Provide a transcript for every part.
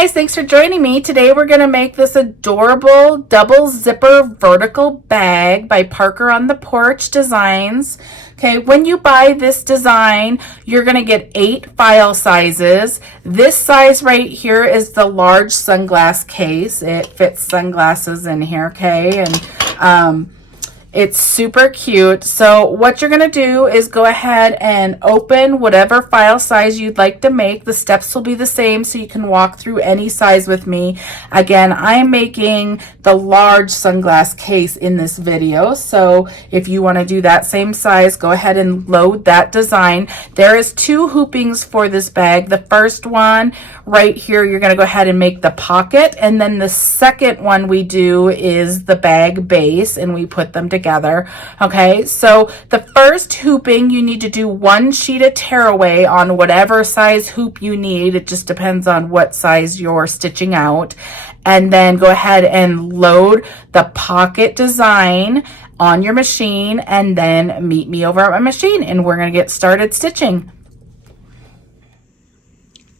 guys, thanks for joining me. Today we're going to make this adorable double zipper vertical bag by Parker on the Porch Designs. Okay, when you buy this design, you're going to get 8 file sizes. This size right here is the large sunglass case. It fits sunglasses in here, okay? And it's super cute. So what you're going to do is go ahead and open whatever file size you'd like to make. The steps will be the same, so you can walk through any size with me. Again, I'm making the large sunglass case in this video. So if you want to do that same size, go ahead and load that design. There is 2 hoopings for this bag. The first one right here, you're going to go ahead and make the pocket. And then the second one we do is the bag base, and we put them together. Okay, so the first hooping, you need to do 1 sheet of tearaway on whatever size hoop you need. It just depends on what size you're stitching out. And then go ahead and load the pocket design on your machine, and then meet me over at my machine, and we're going to get started stitching.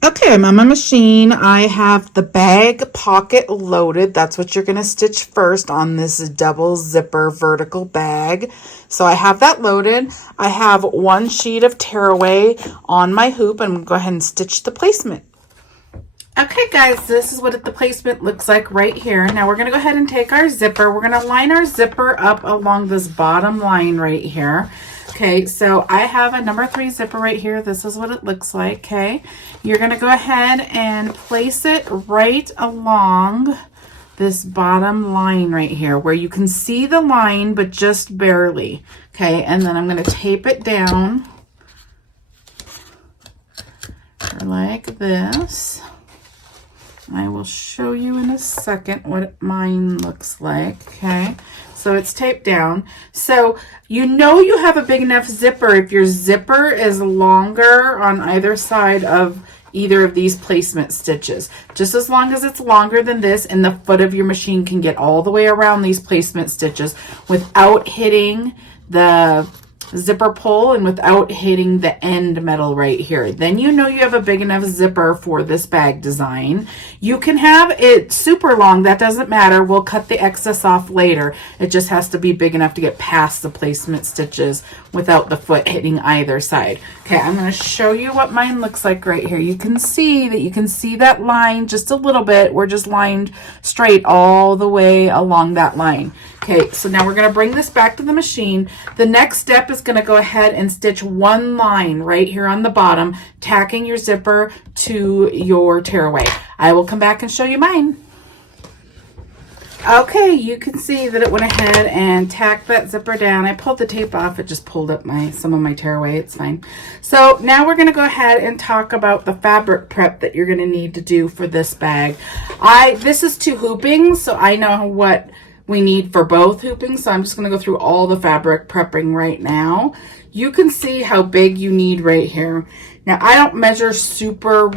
Okay, I'm on my machine. I have the bag pocket loaded. That's what you're going to stitch first on this double zipper vertical bag. So I have that loaded. I have 1 sheet of tearaway on my hoop, and I'm going to go ahead and stitch the placement. Okay guys, this is what the placement looks like right here. Now we're going to go ahead and take our zipper. We're going to line our zipper up along this bottom line right here. Okay, so I have a number 3 zipper right here. This is what it looks like, okay? You're going to go ahead and place it right along this bottom line right here where you can see the line, but just barely, okay? And then I'm going to tape it down like this. I will show you in a second what mine looks like, okay? So it's taped down. So you know you have a big enough zipper if your zipper is longer on either side of either of these placement stitches. Just as long as it's longer than this, and the foot of your machine can get all the way around these placement stitches without hitting the zipper pull and without hitting the end metal right here. Then you know you have a big enough zipper for this bag design. You can have it super long, that doesn't matter. We'll cut the excess off later. It just has to be big enough to get past the placement stitches without the foot hitting either side. Okay, I'm going to show you what mine looks like right here. You can see that line just a little bit. We're just lined straight all the way along that line. Okay, so now we're going to bring this back to the machine. The next step is going to go ahead and stitch 1 line right here on the bottom, tacking your zipper to your tearaway. I will come back and show you mine. Okay, you can see that it went ahead and tacked that zipper down. I pulled the tape off. It just pulled up some of my tearaway. It's fine. So now we're going to go ahead and talk about the fabric prep that you're going to need to do for this bag. This is 2 hoopings, so I know what we need for both hoopings, so I'm just going to go through all the fabric prepping right now. You can see how big you need right here. Now, I don't measure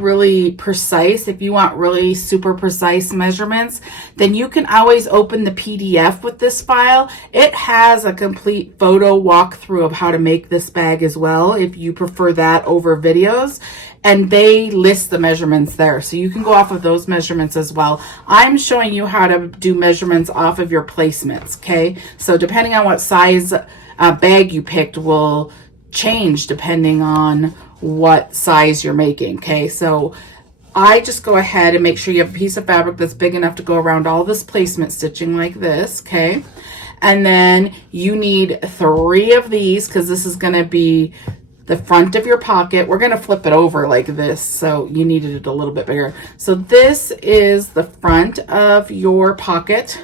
really precise. If you want really super precise measurements, then you can always open the PDF with this file. It has a complete photo walkthrough of how to make this bag as well, if you prefer that over videos. And they list the measurements there, so you can go off of those measurements as well. I'm showing you how to do measurements off of your placements, okay? So depending on what size bag you picked will change depending on what size you're making, okay? So I just go ahead and make sure you have a piece of fabric that's big enough to go around all this placement stitching like this, okay? And then you need 3 of these, because this is going to be the front of your pocket. We're going to flip it over like this, so you needed it a little bit bigger. So this is the front of your pocket.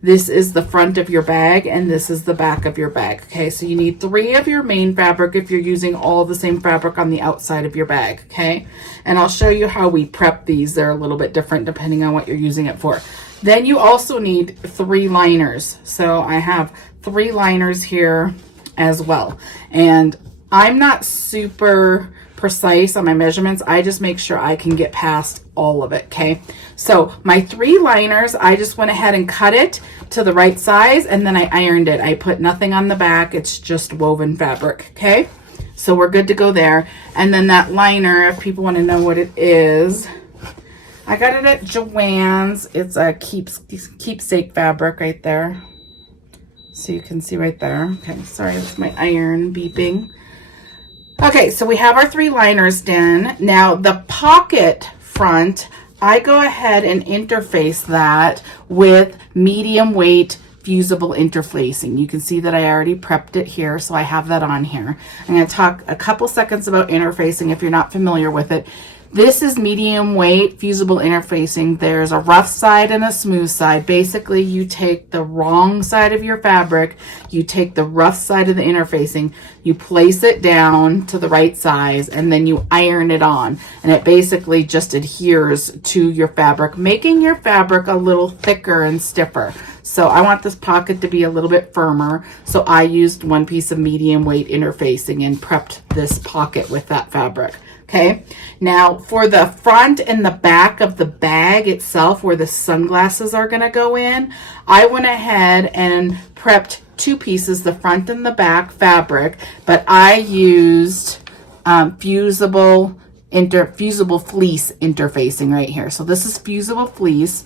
This is the front of your bag, and this is the back of your bag. Okay, so you need 3 of your main fabric if you're using all the same fabric on the outside of your bag, okay? And I'll show you how we prep these. They're a little bit different depending on what you're using it for. Then you also need 3 liners. So I have 3 liners here as well. And I'm not super precise on my measurements. I just make sure I can get past all of it, okay? So my 3 liners, I just went ahead and cut it to the right size, and then I ironed it. I put nothing on the back. It's just woven fabric, okay? So we're good to go there. And then that liner, if people want to know what it is, I got it at Joann's. It's a keepsake fabric right there. So you can see right there. Okay, sorry, that's my iron beeping. Okay, so we have our 3 liners done. Now the pocket front, I go ahead and interface that with medium weight fusible interlacing. You can see that I already prepped it here, so I have that on here. I'm going to talk a couple seconds about interfacing if you're not familiar with it. This is medium weight fusible interfacing. There's a rough side and a smooth side. Basically, you take the wrong side of your fabric, you take the rough side of the interfacing, you place it down to the right size, and then you iron it on. And it basically just adheres to your fabric, making your fabric a little thicker and stiffer. So I want this pocket to be a little bit firmer. So I used 1 piece of medium weight interfacing and prepped this pocket with that fabric. Okay, now for the front and the back of the bag itself, where the sunglasses are going to go in, I went ahead and prepped 2 pieces, the front and the back fabric, but I used fusible fleece interfacing right here. So this is fusible fleece.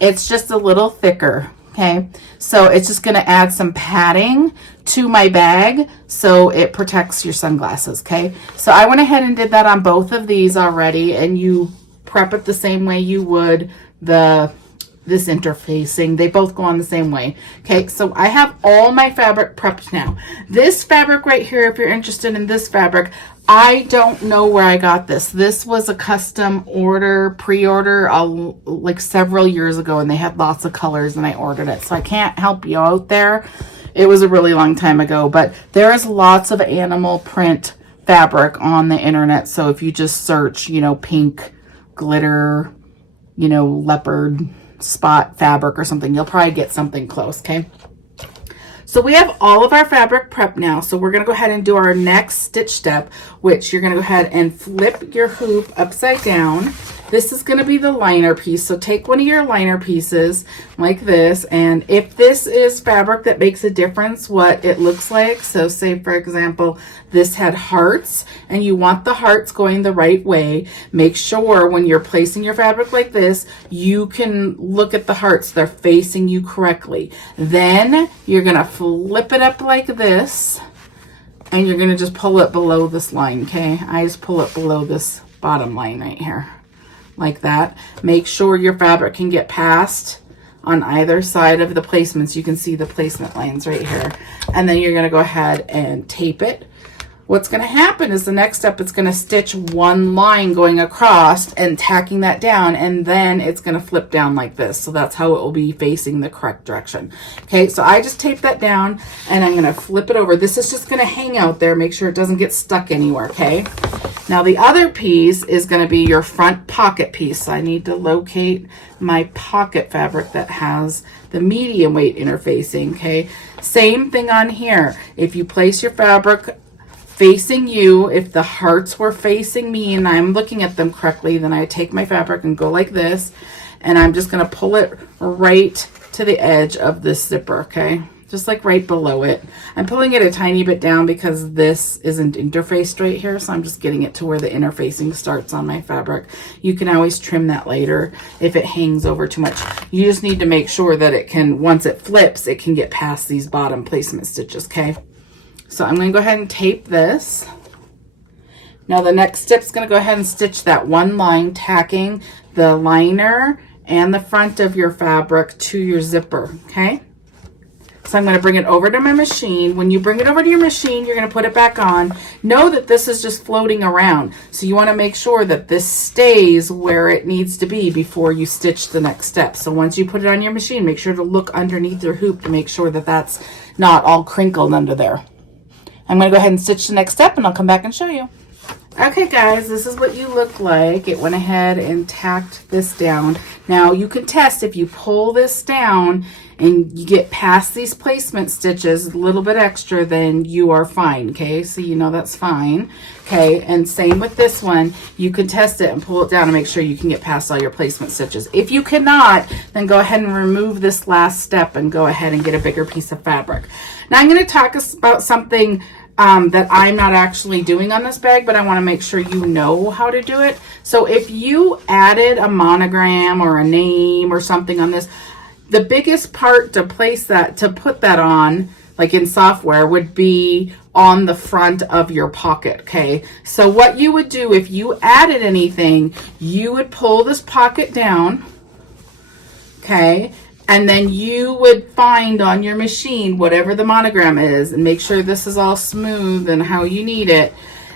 It's just a little thicker. Okay, so it's just going to add some padding to my bag so it protects your sunglasses. Okay, so I went ahead and did that on both of these already, and you prep it the same way you would this interfacing. They both go on the same way. Okay, so I have all my fabric prepped now. This fabric right here, if you're interested in this fabric, I don't know where I got this. This was a custom order, pre-order, like several years ago, and they had lots of colors and I ordered it. So I can't help you out there. It was a really long time ago, but there is lots of animal print fabric on the internet. So if you just search, you know, pink glitter, you know, leopard spot fabric or something, you'll probably get something close. Okay, so we have all of our fabric prepped now, so we're going to go ahead and do our next stitch step, which you're going to go ahead and flip your hoop upside down. This is going to be the liner piece, so take one of your liner pieces like this, and if this is fabric that makes a difference what it looks like, so say for example this had hearts and you want the hearts going the right way, make sure when you're placing your fabric like this you can look at the hearts, they're facing you correctly. Then you're going to flip it up like this and you're going to just pull it below this line. Okay, I just pull it below this bottom line right here like that. Make sure your fabric can get past on either side of the placements. You can see the placement lines right here, and then you're going to go ahead and tape it. What's going to happen is the next step, it's going to stitch one line going across and tacking that down, and then it's going to flip down like this. So that's how it will be facing the correct direction. Okay, so I just taped that down and I'm going to flip it over. This is just going to hang out there. Make sure it doesn't get stuck anywhere. Okay, now the other piece is going to be your front pocket piece. So I need to locate my pocket fabric that has the medium weight interfacing. Okay, same thing on here. If you place your fabric facing you, if the hearts were facing me and I'm looking at them correctly, then I take my fabric and go like this, and I'm just going to pull it right to the edge of this zipper. Okay, just like right below it. I'm pulling it a tiny bit down because this isn't interfaced right here, so I'm just getting it to where the interfacing starts on my fabric. You can always trim that later if it hangs over too much. You just need to make sure that it can, once it flips, it can get past these bottom placement stitches. Okay, so I'm going to go ahead and tape this. Now the next step is going to go ahead and stitch that one line, tacking the liner and the front of your fabric to your zipper. Okay, so I'm going to bring it over to my machine. When you bring it over to your machine, you're going to put it back on. Know that this is just floating around, so you want to make sure that this stays where it needs to be before you stitch the next step. So once you put it on your machine, make sure to look underneath your hoop to make sure that that's not all crinkled under there. I'm going to go ahead and stitch the next step and I'll come back and show you. Okay guys, this is what you look like. It went ahead and tacked this down. Now you can test if you pull this down and you get past these placement stitches a little bit extra, then you are fine. Okay, so you know that's fine. Okay, and same with this one. You can test it and pull it down and make sure you can get past all your placement stitches. If you cannot, then go ahead and remove this last step and go ahead and get a bigger piece of fabric. Now I'm going to talk about something that I'm not actually doing on this bag, but I want to make sure you know how to do it. So if you added a monogram or a name or something on this, the biggest part to place that, to put that on, like in software, would be on the front of your pocket, okay? So what you would do if you added anything, you would pull this pocket down, okay? And then you would find on your machine whatever the monogram is and make sure this is all smooth and how you need it.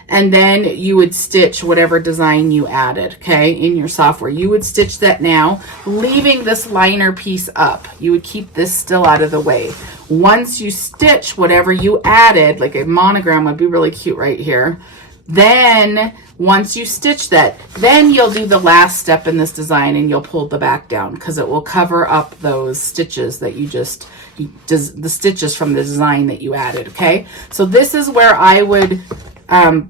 And then you would stitch whatever design you added, okay, in your software. You would stitch that now, leaving this liner piece up. You would keep this still out of the way. Once you stitch whatever you added, like a monogram would be really cute right here. Then once you stitch that, then you'll do the last step in this design and you'll pull the back down because it will cover up those stitches that the stitches from the design that you added, okay? So this is where I would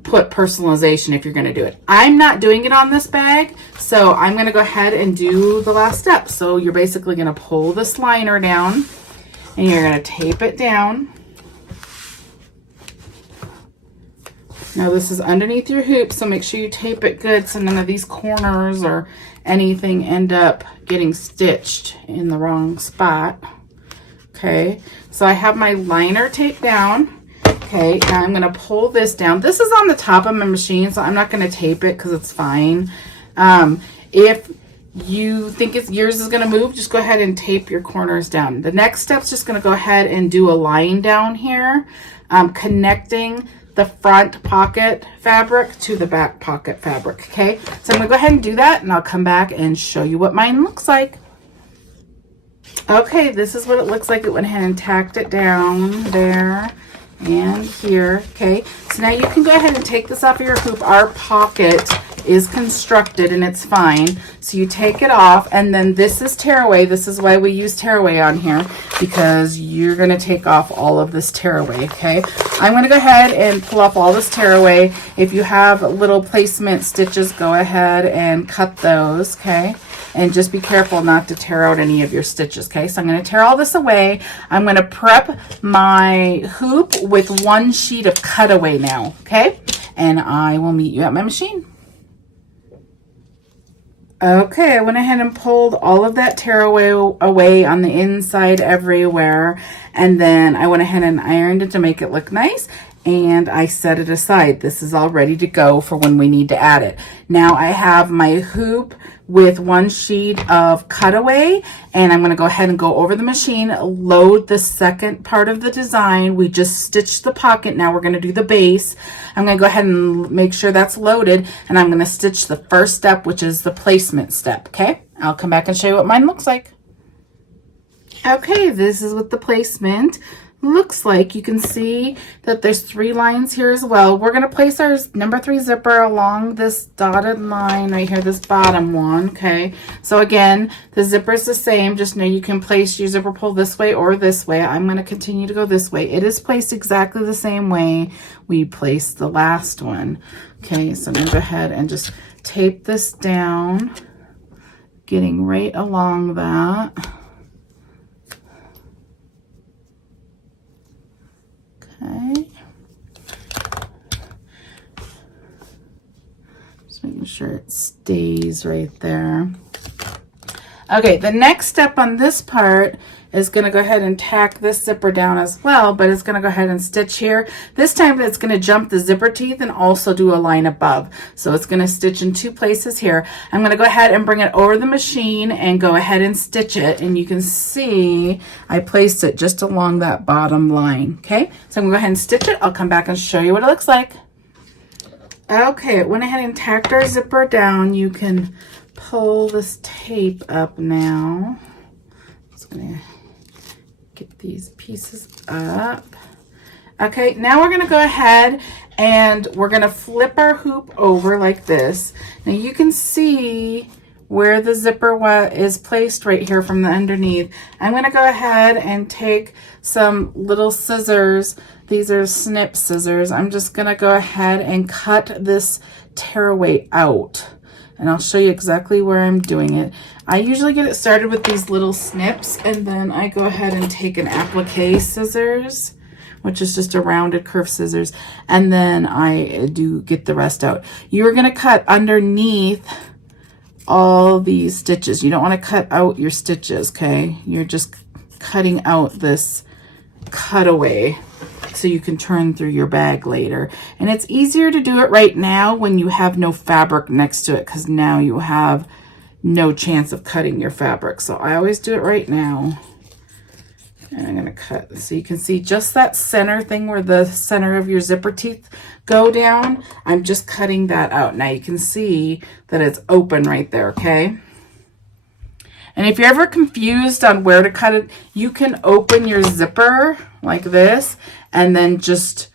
put personalization if you're going to do it. I'm not doing it on this bag, so I'm going to go ahead and do the last step. So you're basically going to pull this liner down and you're going to tape it down. Now this is underneath your hoop, so make sure you tape it good so none of these corners or anything end up getting stitched in the wrong spot. Okay, so I have my liner taped down. Okay, now I'm going to pull this down. This is on the top of my machine, so I'm not going to tape it because it's fine. If you think yours is going to move, just go ahead and tape your corners down. The next step is just going to go ahead and do a line down here, connecting the front pocket fabric to the back pocket fabric. Okay, so I'm going to go ahead and do that, and I'll come back and show you what mine looks like. Okay, this is what it looks like. It went ahead and tacked it down there and here. Okay, so now you can go ahead and take this off of your hoop. Our pocket is constructed and it's fine, so you take it off, and then this is tearaway. This is why we use tearaway on here, because you're going to take off all of this tearaway. Okay, I'm going to go ahead and pull off all this tearaway. If you have little placement stitches, go ahead and cut those. Okay, and just be careful not to tear out any of your stitches. Okay, so I'm going to tear all this away. I'm going to prep my hoop with one sheet of cutaway now. Okay, and I will meet you at my machine. Okay, I went ahead and pulled all of that tearaway away on the inside everywhere, and then I went ahead and ironed it to make it look nice, and I set it aside. This is all ready to go for when we need to add it. Now I have my hoop with one sheet of cutaway, and I'm going to go ahead and go over the machine, load the second part of the design. We just stitched the pocket. Now we're going to do the base. I'm going to go ahead and make sure that's loaded, and I'm going to stitch the first step, which is the placement step. Okay, I'll come back and show you what mine looks like. Okay, this is what the placement looks like. You can see that there's 3 lines here as well. We're going to place our number 3 zipper along this dotted line right here, this bottom one. Okay, so again, the zipper is the same. Just know you can place your zipper pull this way or this way. I'm going to continue to go this way. It is placed exactly the same way we placed the last one. Okay, so I'm going to go ahead and just tape this down, getting right along that. Okay, just making sure it stays right there. Okay, the next step on this part is going to go ahead and tack this zipper down as well, but it's going to go ahead and stitch here. This time it's going to jump the zipper teeth and also do a line above. So it's going to stitch in 2 places here. I'm going to go ahead and bring it over the machine and go ahead and stitch it. And you can see I placed it just along that bottom line. Okay, so I'm going to go ahead and stitch it. I'll come back and show you what it looks like. Okay, it went ahead and tacked our zipper down. You can pull this tape up now. Just going to get these pieces up. Okay, now we're going to go ahead and we're going to flip our hoop over like this. Now you can see where the zipper is placed right here from the underneath. I'm going to go ahead and take some little scissors. These are snip scissors. I'm just going to go ahead and cut this tearaway out. And I'll show you exactly where I'm doing it. I usually get it started with these little snips, and then I go ahead and take an applique scissors, which is just a rounded curved scissors, and then I do get the rest out. You're going to cut underneath all these stitches. You don't want to cut out your stitches, okay? You're just cutting out this cutaway so you can turn through your bag later. And it's easier to do it right now when you have no fabric next to it, because now you have no chance of cutting your fabric. So I always do it right now. And I'm going to cut so you can see just that center thing where the center of your zipper teeth go down. I'm just cutting that out. Now you can see that it's open right there, okay? And if you're ever confused on where to cut it, you can open your zipper like this and then just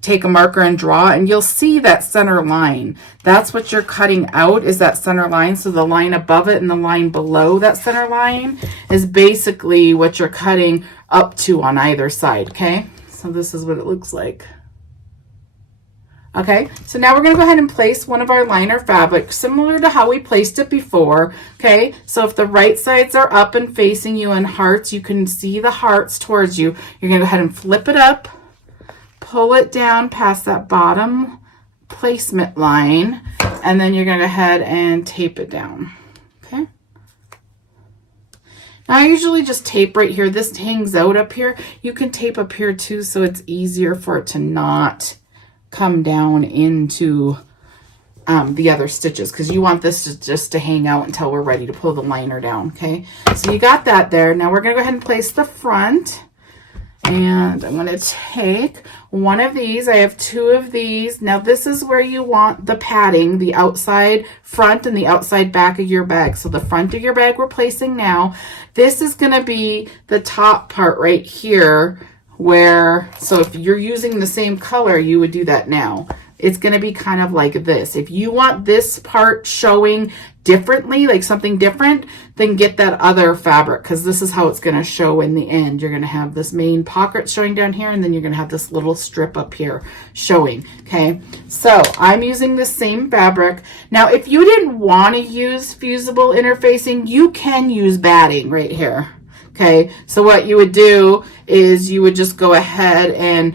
take a marker and draw, and you'll see that center line. That's what you're cutting out, is that center line. So the line above it and the line below that center line is basically what you're cutting up to on either side, okay? So this is what it looks like. Okay, so now we're going to go ahead and place one of our liner fabric similar to how we placed it before. Okay, so if the right sides are up and facing you in hearts, you can see the hearts towards you. You're going to go ahead and flip it up, pull it down past that bottom placement line, and then you're going to go ahead and tape it down. Okay. Now I usually just tape right here. This hangs out up here. You can tape up here too, so it's easier for it to not come down into the other stitches, because you want this just to hang out until we're ready to pull the liner down. Okay, so you got that there. Now we're going to go ahead and place the front, and I'm going to take one of these. I have two of these. Now this is where you want the padding, the outside front and the outside back of your bag. So the front of your bag we're placing now. This is going to be the top part right here, where, so if you're using the same color, you would do that now. It's going to be kind of like this. If you want this part showing differently, like something different, then get that other fabric, because this is how it's going to show in the end. You're going to have this main pocket showing down here, and then you're going to have this little strip up here showing. Okay, so I'm using the same fabric. Now, if you didn't want to use fusible interfacing, you can use batting right here. Okay, so what you would do is you would just go ahead and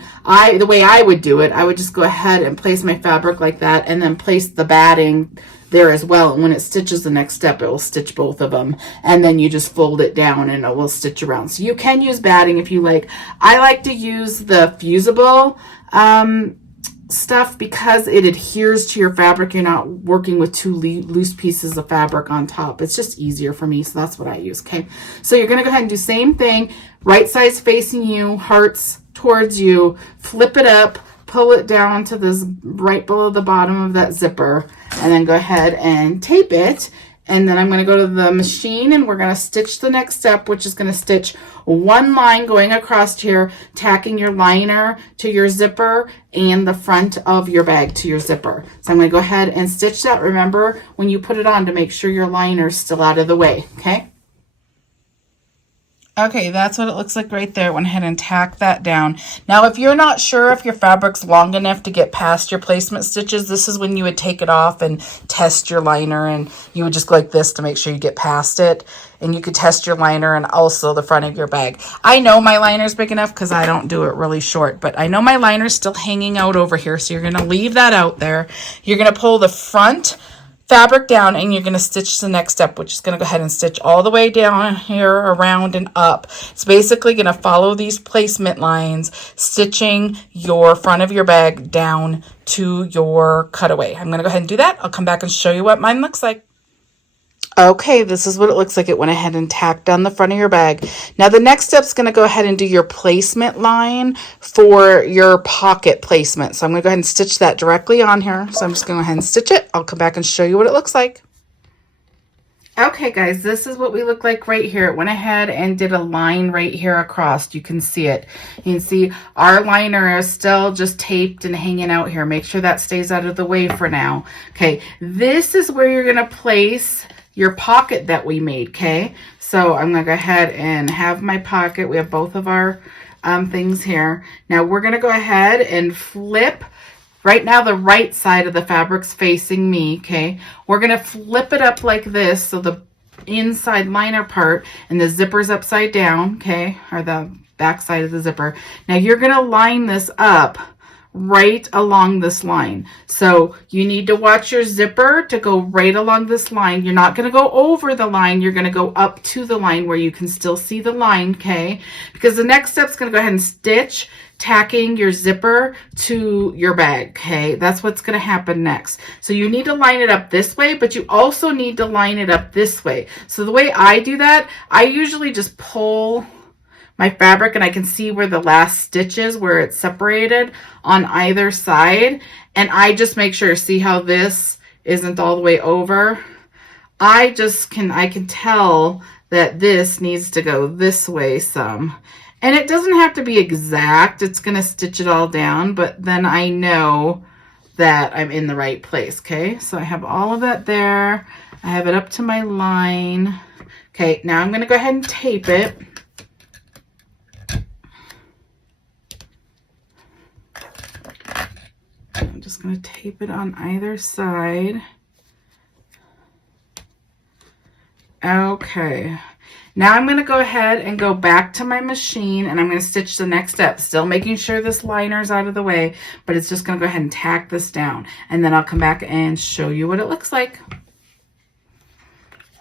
the way I would do it, I would just go ahead and place my fabric like that, and then place the batting there as well. And when it stitches the next step, it will stitch both of them, and then you just fold it down and it will stitch around. So you can use batting if you like. I like to use the fusible stuff because it adheres to your fabric. You're not working with two loose pieces of fabric on top. It's just easier for me, so that's what I use. Okay, so you're going to go ahead and do same thing, right side's facing you, hearts towards you, flip it up, pull it down to this right below the bottom of that zipper, and then go ahead and tape it. And then I'm going to go to the machine, and we're going to stitch the next step, which is going to stitch one line going across here, tacking your liner to your zipper and the front of your bag to your zipper. So I'm going to go ahead and stitch that. Remember, when you put it on, to make sure your liner is still out of the way. Okay. Okay, that's what it looks like right there. Went ahead and tack that down. Now, if you're not sure if your fabric's long enough to get past your placement stitches, this is when you would take it off and test your liner, and you would just go like this to make sure you get past it. And you could test your liner and also the front of your bag. I know my liner's big enough because I don't do it really short, but I know my liner's still hanging out over here, so you're going to leave that out there. You're going to pull the front fabric down, and you're going to stitch the next step, which is going to go ahead and stitch all the way down here, around and up. It's basically going to follow these placement lines, stitching your front of your bag down to your cutaway. I'm going to go ahead and do that. I'll come back and show you what mine looks like. Okay, this is what it looks like. It went ahead and tacked down the front of your bag. Now the next step is going to go ahead and do your placement line for your pocket placement. So I'm going to go ahead and stitch that directly on here. So I'm just going to go ahead and stitch it. I'll come back and show you what it looks like. Okay guys, this is what we look like right here. It went ahead and did a line right here across. You can see it. You can see our liner is still just taped and hanging out here. Make sure that stays out of the way for now. Okay, this is where you're going to place your pocket that we made. Okay, so I'm going to go ahead and have my pocket. We have both of our things here. Now we're going to go ahead and flip. Right now the right side of the fabric's facing me. Okay, we're going to flip it up like this, so the inside liner part and the zipper's upside down. Okay, or the back side of the zipper. Now you're going to line this up right along this line. So you need to watch your zipper to go right along this line. You're not going to go over the line. You're going to go up to the line where you can still see the line, okay? Because the next step is going to go ahead and stitch, tacking your zipper to your bag, okay? That's what's going to happen next. So you need to line it up this way, but you also need to line it up this way. So the way I do that, I usually just pull my fabric and I can see where the last stitch is, where it's separated on either side. And I just make sure, see how this isn't all the way over? I can tell that this needs to go this way some. And it doesn't have to be exact. It's going to stitch it all down, but then I know that I'm in the right place, okay? So I have all of that there. I have it up to my line. Okay, now I'm going to go ahead and tape it. I'm just going to tape it on either side. Okay. Now I'm going to go ahead and go back to my machine and I'm going to stitch the next step, still making sure this liner's out of the way, but it's just going to go ahead and tack this down. And then I'll come back and show you what it looks like.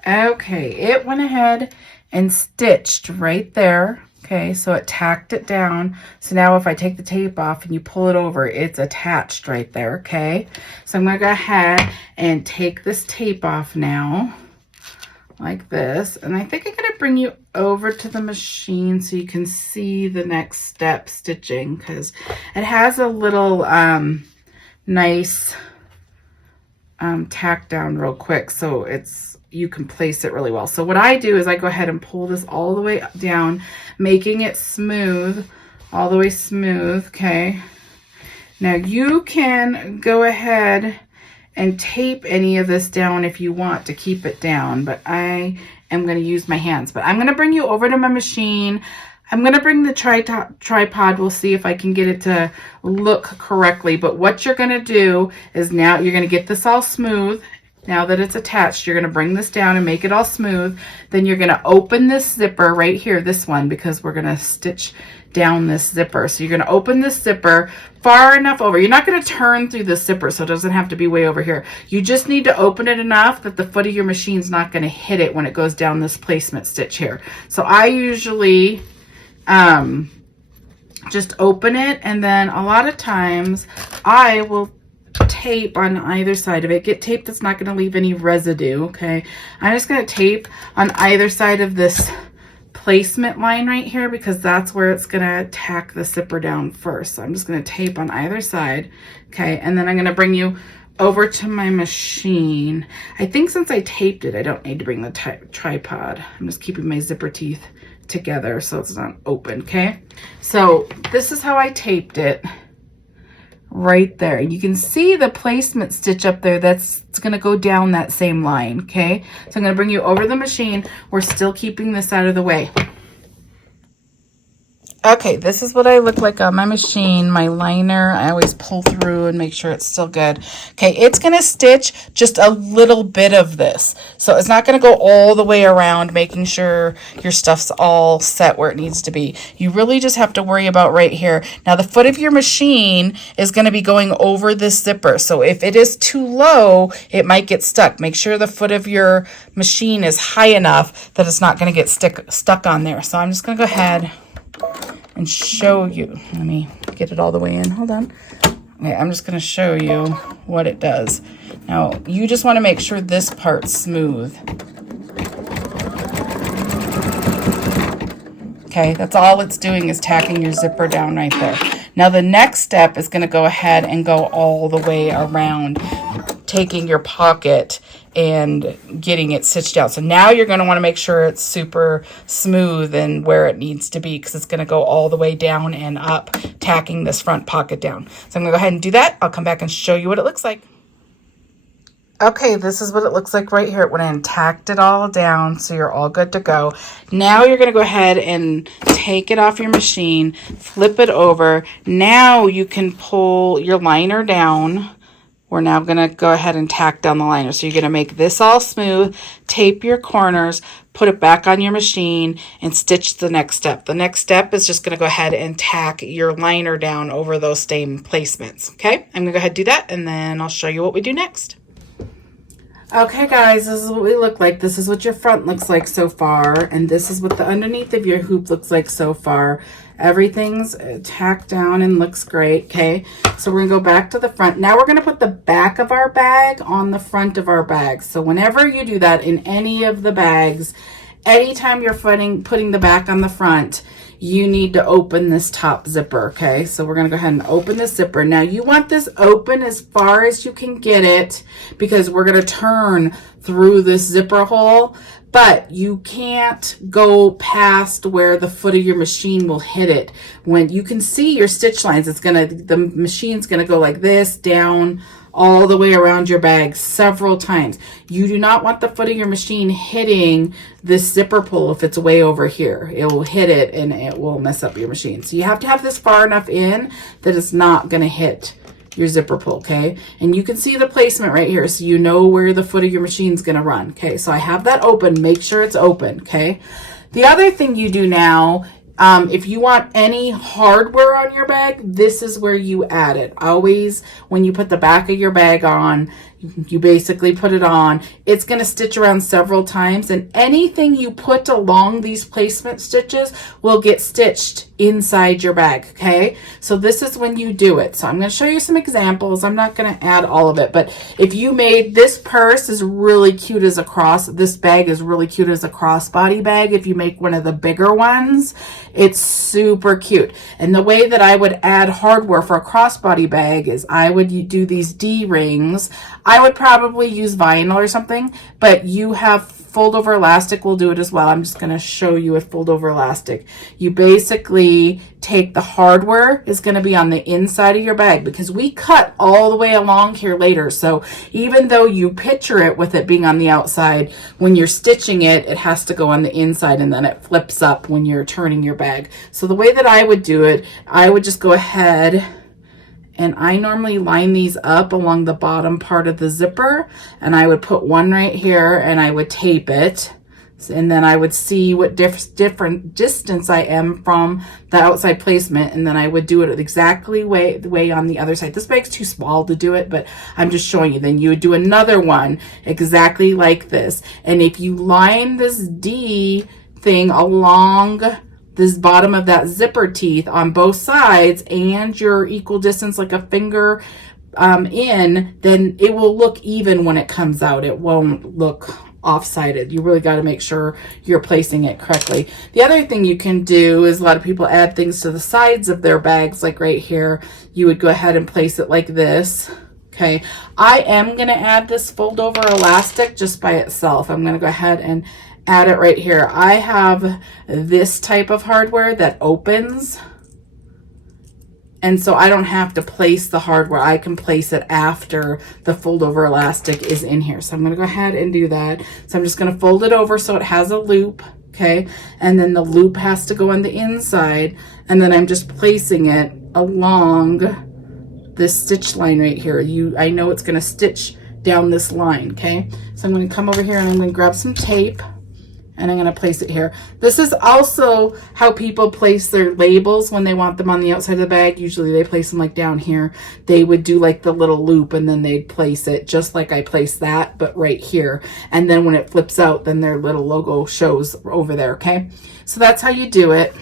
Okay, it went ahead and stitched right there. Okay, so it tacked it down. So now if I take the tape off and you pull it over, it's attached right there, okay? So I'm going to go ahead and take this tape off now, like this. And I think I'm going to bring you over to the machine so you can see the next step stitching, because it has a little nice tack down real quick, so you can place it really well. So what I do is I go ahead and pull this all the way down, making it smooth, all the way smooth, okay? Now you can go ahead and tape any of this down if you want to keep it down, but I am going to use my hands. But I'm going to bring you over to my machine. I'm going to bring the tripod. We'll see if I can get it to look correctly. But what you're going to do is now you're going to get this all smooth. Now that it's attached, you're going to bring this down and make it all smooth. Then you're going to open this zipper right here, this one, because we're going to stitch down this zipper. So you're going to open this zipper far enough over. You're not going to turn through the zipper, so it doesn't have to be way over here. You just need to open it enough that the foot of your machine's not going to hit it when it goes down this placement stitch here. So I usually just open it, and then a lot of times I will tape on either side of it. Get tape that's not going to leave any residue, okay? I'm just going to tape on either side of this placement line right here because that's where it's going to tack the zipper down first. So I'm just going to tape on either side, okay? And then I'm going to bring you over to my machine. I think since I taped it, I don't need to bring the tripod. I'm just keeping my zipper teeth together so it's not open, okay? So this is how I taped it. Right there. You can see the placement stitch up there. It's going to go down that same line, okay? So I'm going to bring you over the machine. We're still keeping this out of the way. Okay, this is what I look like on my machine. My liner, I always pull through and make sure it's still good. Okay, it's going to stitch just a little bit of this. So it's not going to go all the way around, making sure your stuff's all set where it needs to be. You really just have to worry about right here. Now, the foot of your machine is going to be going over this zipper. So if it is too low, it might get stuck. Make sure the foot of your machine is high enough that it's not going to get stuck on there. So I'm just going to go ahead and show you. Let me get it all the way in. Hold on. Okay, I'm just going to show you what it does. Now, you just want to make sure this part's smooth. Okay, that's all it's doing is tacking your zipper down right there. Now, the next step is going to go ahead and go all the way around, taking your pocket and getting it stitched down. So now you're going to want to make sure it's super smooth and where it needs to be because it's going to go all the way down and up, tacking this front pocket down. So I'm going to go ahead and do that. I'll come back and show you what it looks like. Okay, this is what it looks like right here. It went in and tacked it all down, so you're all good to go. Now you're going to go ahead and take it off your machine, flip it over. Now you can pull your liner down we're now going to go ahead and tack down the liner. So you're going to make this all smooth, tape your corners, put it back on your machine, and stitch the next step. The next step is just going to go ahead and tack your liner down over those same placements. Okay, I'm going to go ahead and do that, and then I'll show you what we do next. Okay guys, this is what we look like. This is what your front looks like so far, and this is what the underneath of your hoop looks like so far. Everything's tacked down and looks great. Okay, so we're gonna go back to the front. Now we're gonna put the back of our bag on the front of our bag. So whenever you do that in any of the bags, anytime you're putting the back on the front, you need to open this top zipper. Okay, so we're gonna go ahead and open the zipper. Now you want this open as far as you can get it, because we're gonna turn through this zipper hole, but you can't go past where the foot of your machine will hit it. When you can see your stitch lines, the machine's gonna go like this, down, all the way around your bag several times. You do not want the foot of your machine hitting this zipper pull if it's way over here. It will hit it and it will mess up your machine. So you have to have this far enough in that it's not going to hit your zipper pull, okay? And you can see the placement right here, so you know where the foot of your machine is going to run, okay? So I have that open. Make sure it's open, okay? The other thing you do now, if you want any hardware on your bag, this is where you add it. Always, when you put the back of your bag on, you basically put it on. It's going to stitch around several times, and anything you put along these placement stitches will get stitched inside your bag, okay? So this is when you do it. So I'm going to show you some examples. I'm not going to add all of it, but if you made this purse is really cute as a this bag is really cute as a crossbody bag. If you make one of the bigger ones, it's super cute. And the way that I would add hardware for a crossbody bag is I would do these D-rings. I would probably use vinyl or something, but you have fold over elastic will do it as well. I'm just going to show you a fold over elastic. You basically take the hardware is going to be on the inside of your bag, because we cut all the way along here later. So even though you picture it with it being on the outside, when you're stitching it, it has to go on the inside, and then it flips up when you're turning your bag. So the way that I would do it, I would just go ahead and I normally line these up along the bottom part of the zipper, and I would put one right here and I would tape it. And then I would see what different distance I am from the outside placement, and then I would do it exactly the way on the other side. This bag's too small to do it, but I'm just showing you. Then you would do another one exactly like this. And if you line this D thing along this bottom of that zipper teeth on both sides, and your equal distance like a finger in, then it will look even when it comes out. It won't look off-sided. You really got to make sure you're placing it correctly. The other thing you can do is, a lot of people add things to the sides of their bags, like right here. You would go ahead and place it like this. Okay, I am going to add this fold over elastic just by itself. I'm going to go ahead and add it right here. I have this type of hardware that opens, and so I don't have to place the hardware. I can place it after the fold over elastic is in here. So I'm going to go ahead and do that. So I'm just going to fold it over so it has a loop, okay? And then the loop has to go on the inside, and then I'm just placing it along this stitch line right here. I know it's going to stitch down this line, okay? So I'm going to come over here and I'm going to grab some tape, and I'm going to place it here. This is also how people place their labels when they want them on the outside of the bag. Usually they place them like down here. They would do like the little loop, and then they'd place it just like I placed that, but right here. And then when it flips out, then their little logo shows over there, okay? So that's how you do it.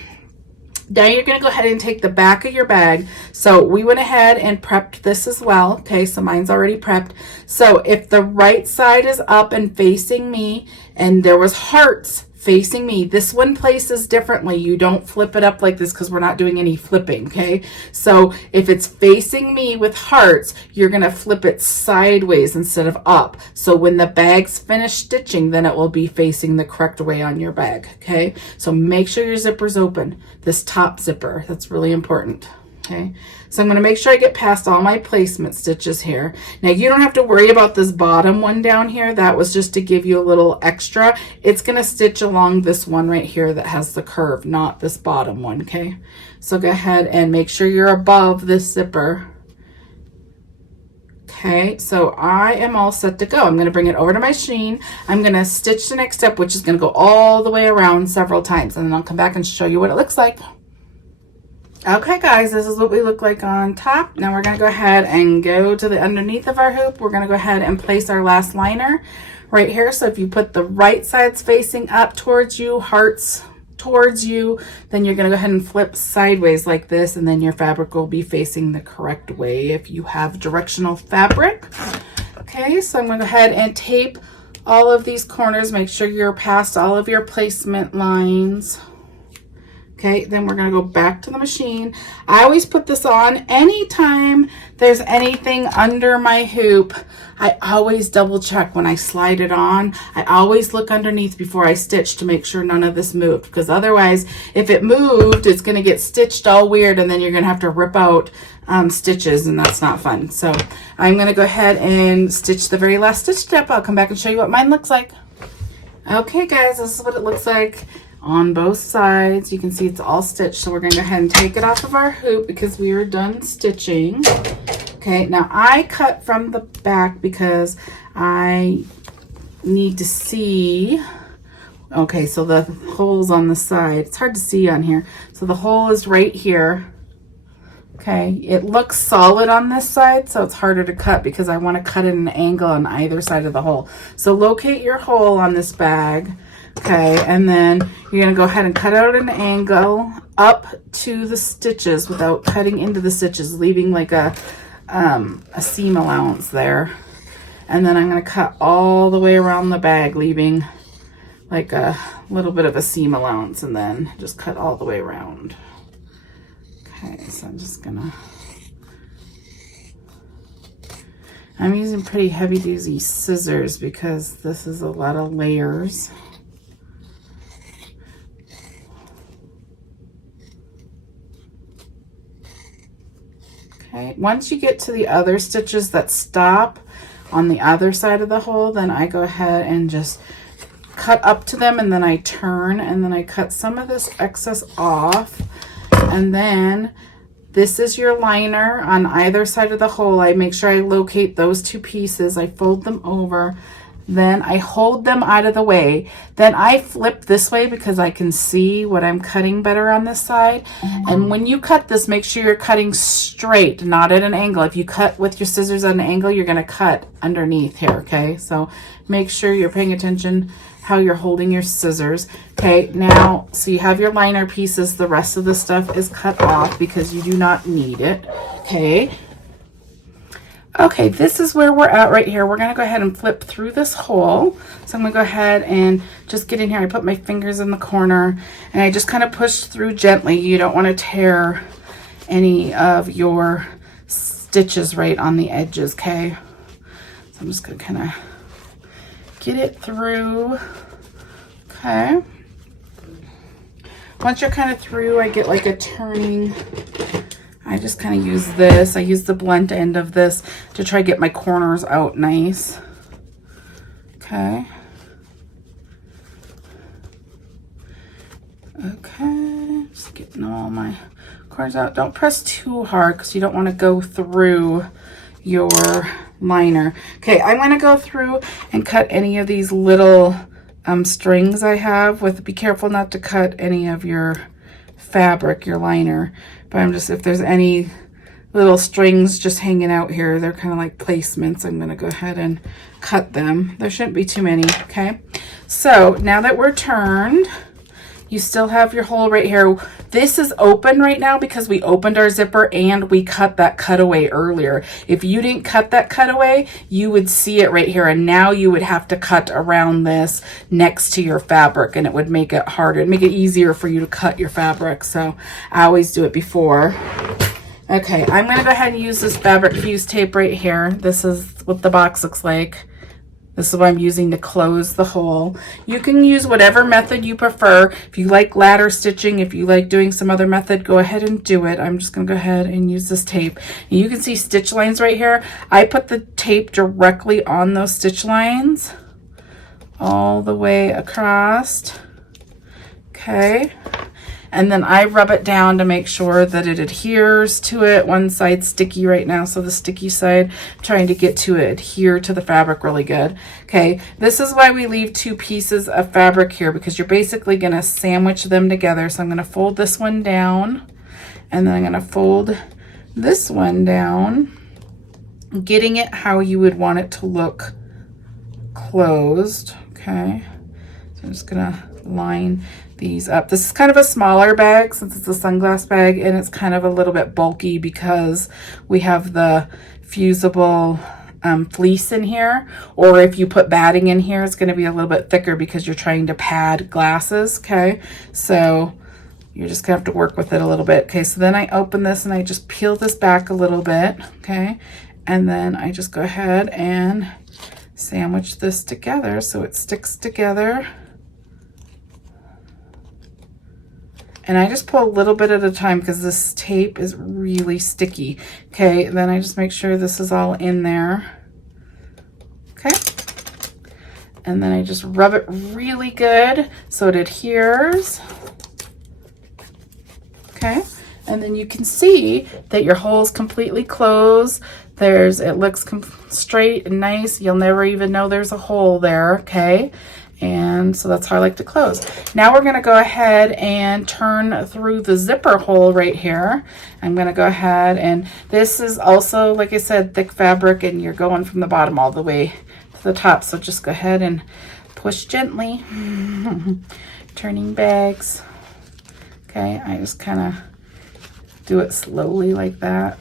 Now you're going to go ahead and take the back of your bag. So we went ahead and prepped this as well. Okay, so mine's already prepped. So if the right side is up and facing me, and there was hearts facing me, this one places differently. You don't flip it up like this because we're not doing any flipping, okay? So if it's facing me with hearts, you're going to flip it sideways instead of up. So when the bag's finished stitching, then it will be facing the correct way on your bag, okay? So make sure your zipper's open, this top zipper. That's really important. Okay, so I'm going to make sure I get past all my placement stitches here. Now you don't have to worry about this bottom one down here. That was just to give you a little extra. It's going to stitch along this one right here that has the curve, not this bottom one, okay? So go ahead and make sure you're above this zipper. Okay, so I am all set to go. I'm going to bring it over to my machine. I'm going to stitch the next step, which is going to go all the way around several times, and then I'll come back and show you what it looks like. Okay guys, this is what we look like on top. Now we're going to go ahead and go to the underneath of our hoop. We're going to go ahead and place our last liner right here. So if you put the right sides facing up towards you, hearts towards you, then you're going to go ahead and flip sideways like this, and then your fabric will be facing the correct way if you have directional fabric. Okay, so I'm going to go ahead and tape all of these corners. Make sure you're past all of your placement lines. Okay, then we're going to go back to the machine. I always put this on anytime there's anything under my hoop. I always double check when I slide it on. I always look underneath before I stitch to make sure none of this moved, because otherwise if it moved, it's going to get stitched all weird, and then you're going to have to rip out stitches, and that's not fun. So I'm going to go ahead and stitch the very last stitch step. I'll come back and show you what mine looks like. Okay guys, this is what it looks like on both sides. You can see it's all stitched, so we're going to go ahead and take it off of our hoop because we are done stitching. Okay, now I cut from the back because I need to see. Okay, so the hole's on the side. It's hard to see on here. So the hole is right here. Okay, it looks solid on this side, so it's harder to cut because I want to cut at an angle on either side of the hole. So locate your hole on this bag. Okay, and then you're going to go ahead and cut out an angle up to the stitches without cutting into the stitches, leaving like a seam allowance there. And then I'm going to cut all the way around the bag, leaving like a little bit of a seam allowance, and then just cut all the way around. Okay, so I'm just going to... I'm using pretty heavy-duty scissors because this is a lot of layers. Okay, once you get to the other stitches that stop on the other side of the hole, then I go ahead and just cut up to them, and then I turn, and then I cut some of this excess off. And then this is your liner on either side of the hole. I make sure I locate those two pieces. I fold them over. Then I hold them out of the way. Then I flip this way because I can see what I'm cutting better on this side. And when you cut this, make sure you're cutting straight, not at an angle. If you cut with your scissors at an angle, you're going to cut underneath here, okay? So make sure you're paying attention how you're holding your scissors. Okay, now, so you have your liner pieces. The rest of the stuff is cut off because you do not need it, okay? Okay, this is where we're at right here. We're going to go ahead and flip through this hole. So I'm going to go ahead and just get in here. I put my fingers in the corner, and I just kind of push through gently. You don't want to tear any of your stitches right on the edges, okay? So I'm just going to kind of get it through. Okay. Once you're kind of through, I get like a turning. I just kind of use this. I use the blunt end of this to try to get my corners out nice. Okay. Okay, just getting all my corners out. Don't press too hard because you don't want to go through your liner. Okay, I'm going to go through and cut any of these little strings I have with. Be careful not to cut any of your fabric, your liner. But I'm just, if there's any little strings just hanging out here, they're kind of like placements. I'm going to go ahead and cut them. There shouldn't be too many, okay? So now that we're turned, you still have your hole right here. This is open right now because we opened our zipper and we cut that cutaway earlier. If you didn't cut that cutaway, you would see it right here, and now you would have to cut around this next to your fabric, and it would make it harder. It'd make it easier for you to cut your fabric, so I always do it before. Okay, I'm going to go ahead and use this fabric fuse tape right here. This is what the box looks like. This is what I'm using to close the hole. You can use whatever method you prefer. If you like ladder stitching, if you like doing some other method, go ahead and do it. I'm just going to go ahead and use this tape. And you can see stitch lines right here. I put the tape directly on those stitch lines all the way across. Okay. and then I rub it down to make sure that it adheres to it. One side's sticky right now, so the sticky side, I'm trying to get to adhere to the fabric really good. Okay, this is why we leave 2 pieces of fabric here, because you're basically going to sandwich them together. So I'm going to fold this one down, and then I'm going to fold this one down, getting it how you would want it to look closed. Okay, so I'm just going to line these up. This is kind of a smaller bag since it's a sunglass bag, and it's kind of a little bit bulky because we have the fusible fleece in here, or if you put batting in here, it's going to be a little bit thicker because you're trying to pad glasses. Okay, so you're just gonna have to work with it a little bit. Okay, so then I open this and I just peel this back a little bit. Okay, and then I just go ahead and sandwich this together so it sticks together. And I just pull a little bit at a time because this tape is really sticky. Okay, then I just make sure this is all in there. Okay, and then I just rub it really good so it adheres. Okay, and then you can see that your hole is completely closed. It looks straight and nice. You'll never even know there's a hole there. Okay, and so that's how I like to close. Now we're going to go ahead and turn through the zipper hole right here. I'm going to go ahead, and this is also, like I said, thick fabric, and you're going from the bottom all the way to the top. So just go ahead and push gently. Turning bags. Okay, I just kind of do it slowly like that.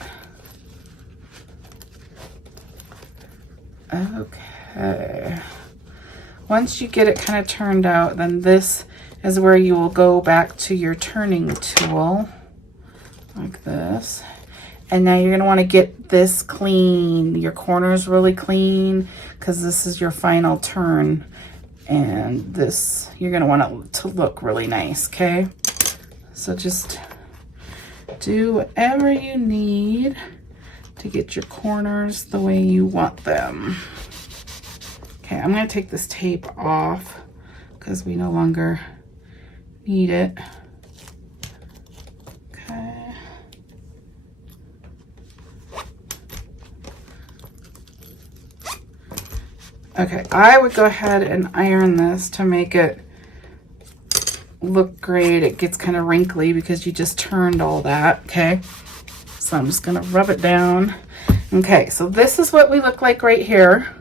Okay. Once you get it kind of turned out, then this is where you will go back to your turning tool, like this. And now you're going to want to get this clean, your corners really clean, because this is your final turn. And this, you're going to want it to look really nice, okay? So just do whatever you need to get your corners the way you want them. Okay, I'm going to take this tape off because we no longer need it. Okay. Okay, I would go ahead and iron this to make it look great. It gets kind of wrinkly because you just turned all that. Okay, so I'm just going to rub it down. Okay, so this is what we look like right here.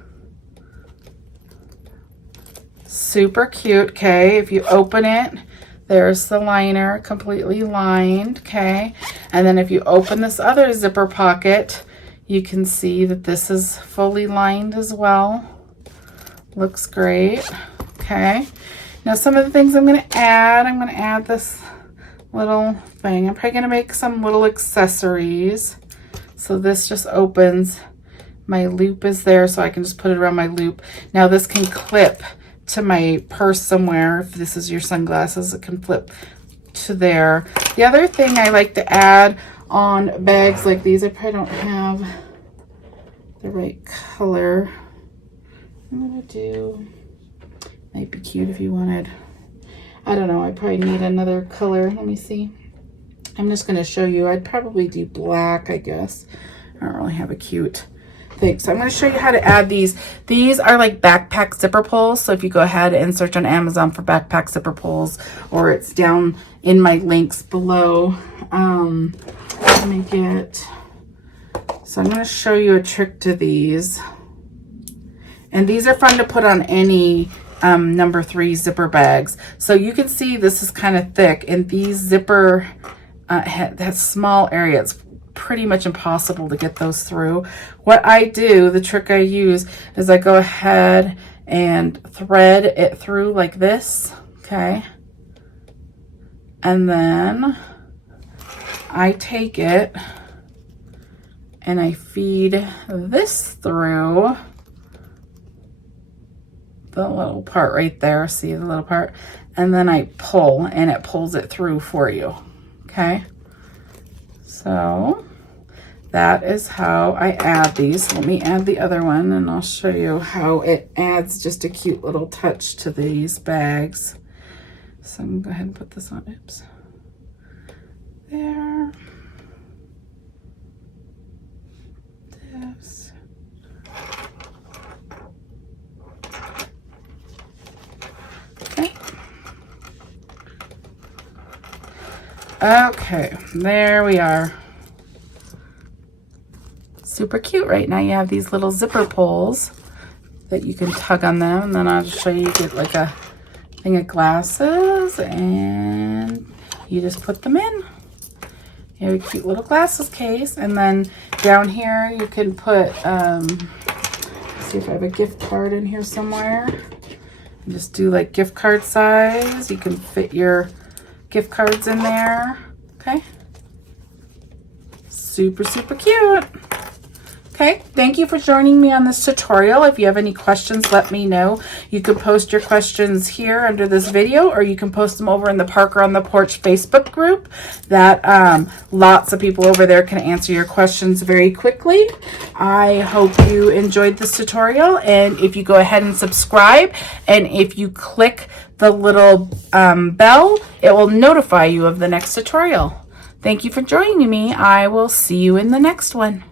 Super cute. Okay, if you open it, there's the liner completely lined. Okay, and then if you open this other zipper pocket, you can see that this is fully lined as well. Looks great. Okay, now some of the things I'm going to add this little thing. I'm probably going to make some little accessories. So this just opens, my loop is there, so I can just put it around my loop. Now this can clip to my purse somewhere. If this is your sunglasses, it can flip to there. The other thing I like to add on bags like these, I probably don't have the right color. I'm going to do, might be cute if you wanted, I don't know, I probably need another color. Let me see. I'm just going to show you. I'd probably do black, I guess. I don't really have a cute thing. So I'm going to show you how to add these. These are like backpack zipper pulls. So if you go ahead and search on Amazon for backpack zipper pulls, or it's down in my links below. Let me get, so I'm going to show you a trick to these. And these are fun to put on any number 3 zipper bags. So you can see this is kind of thick, and these zipper that small area, it's pretty much impossible to get those through. What I do, the trick I use, is I go ahead and thread it through like this, okay? And then I take it and I feed this through the little part right there. See the little part? And then I pull, and it pulls it through for you. Okay, so that is how I add these. Let me add the other one, and I'll show you how it adds just a cute little touch to these bags. So I'm gonna go ahead and put this on. Oops. there. This. Okay. Okay, there we are. Super cute, right? Now you have these little zipper pulls that you can tug on them, and then I'll just show you, get like a thing of glasses and you just put them in. You have a cute little glasses case, and then down here you can put, see if I have a gift card in here somewhere. You just do like gift card size. You can fit your gift cards in there. Okay. Super, super cute. Okay, thank you for joining me on this tutorial. If you have any questions, let me know. You can post your questions here under this video, or you can post them over in the Parker on the Porch Facebook group. That lots of people over there can answer your questions very quickly. I hope you enjoyed this tutorial, and if you go ahead and subscribe, and if you click the little bell, it will notify you of the next tutorial. Thank you for joining me. I will see you in the next one.